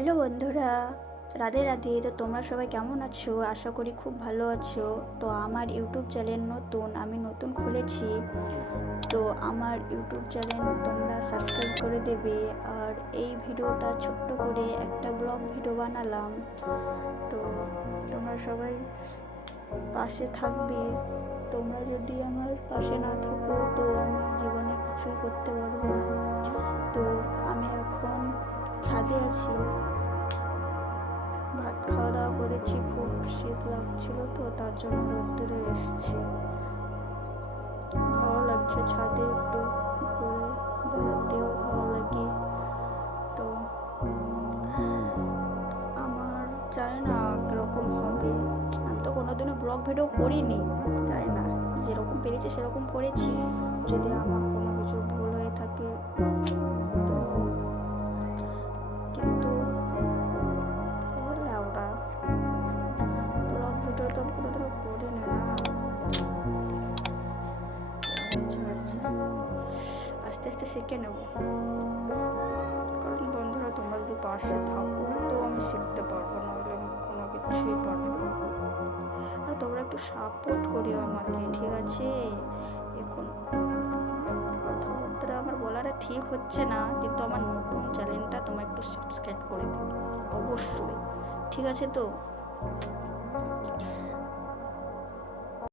Hello বন্ধুরা, রাধে রাধে। তো তোমরা সবাই কেমন আছো? আশা করি খুব ভালো আছো। তো আমার ইউটিউব চ্যানেল আমি নতুন খুলেছি। তো আমার ইউটিউব চ্যানেল তোমরা সাবস্ক্রাইব করে দেবে। আর এই ভিডিওটা ছোট্ট করে একটা ব্লগ ভিডিও বানালাম। তো তোমরা সবাই পাশে থাকবে। তোমরা যদি আমার পাশে না থাকো তো আমি জীবনে কিছুই করতে পারবো না। তো আমি এখন ছাদে আছি, ভাত খাওয়া দাওয়া করেছি, খুব শীত লাগছিল তো তার জন্য রোদ্দুরে এসেছি। ভালো লাগছে ছাদে একটু ঘুরে বেড়াতেও ভালো লাগে। তো আমার জানি না কীরকম হবে, আমি তো কোনোদিনও ব্লগ ভিডিও করিনি, জানি না, যেরকম পেরেছি সেরকম করেছি। যদি আমার কোনো কিছু ভুল হয়ে থাকে তো কিন্তু ওরা ব্লগ ভিডিও তো কোনোদিনও করিনি না। আস্তে আস্তে শিখে নেব, কারণ বন্ধুরা তোমরা যদি পাশে থাকো তো আমি শিখতে পারবো, নাহলে আমি কোনো কিছুই পারবো না। আর তোমরা একটু সাপোর্ট করিও আমাকে, ঠিক আছে? এখন কথাবার্তা আমার বলাটা ঠিক হচ্ছে না, কিন্তু আমার নতুন চ্যানেলটা তোমরা একটু সাবস্ক্রাইব করে দিও অবশ্যই, ঠিক আছে? তো